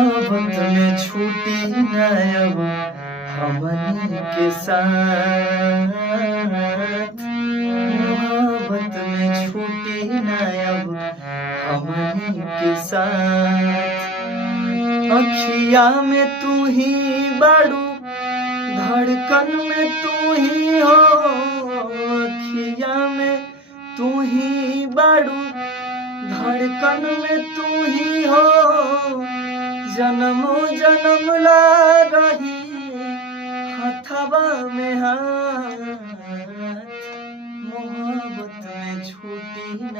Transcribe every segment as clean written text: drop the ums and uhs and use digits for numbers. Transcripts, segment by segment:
मोहब्बत में छूटी न अब हमनी के साथ, मोहब्बत में छूटी न अब हमनी के साथ। अखिया में तू ही बाड़ू, धड़कन में तू ही हो, अखिया में तू ही बाड़ू, धड़कन में तू ही हो, जन्मों जन्म ला रही हथवा में हाथ। मोहब्बत में छूटी न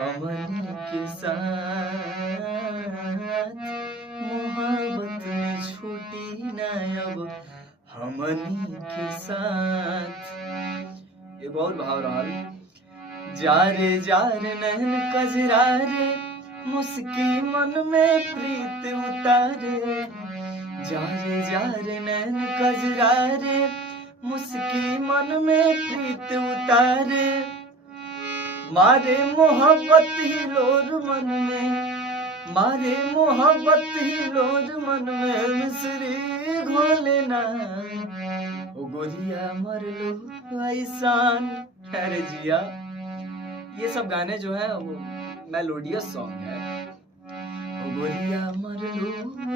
अब हमनी के साथ, मोहब्बत में छूटी न अब हमनी के साथ। एक और भाव रहा, जारे जारे नैन कजरा रे, मुस्की मन में प्रीत उतारे। जारे जारे नैन कजरा रे, मुस्की मन में प्रीत उतारे। मारे मोहब्बत ही लोर मन में, मारे मोहब्बत ही लोर मन में, मिसरी घोले ना ओ गोरिया मर लो ऐसान। अरे जिया, ये सब गाने जो है वो मेलोडियस सॉन्ग है। ओ गोरिया मर लो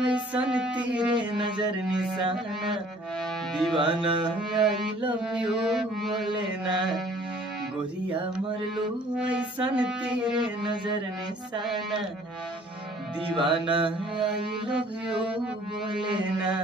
ऐसन तेरे नजर निशाना, दीवाना आई लव यू बोले ना। गोरिया मर लो ऐसन तेरे नजर निशाना, दीवाना आई लव यू बोले ना।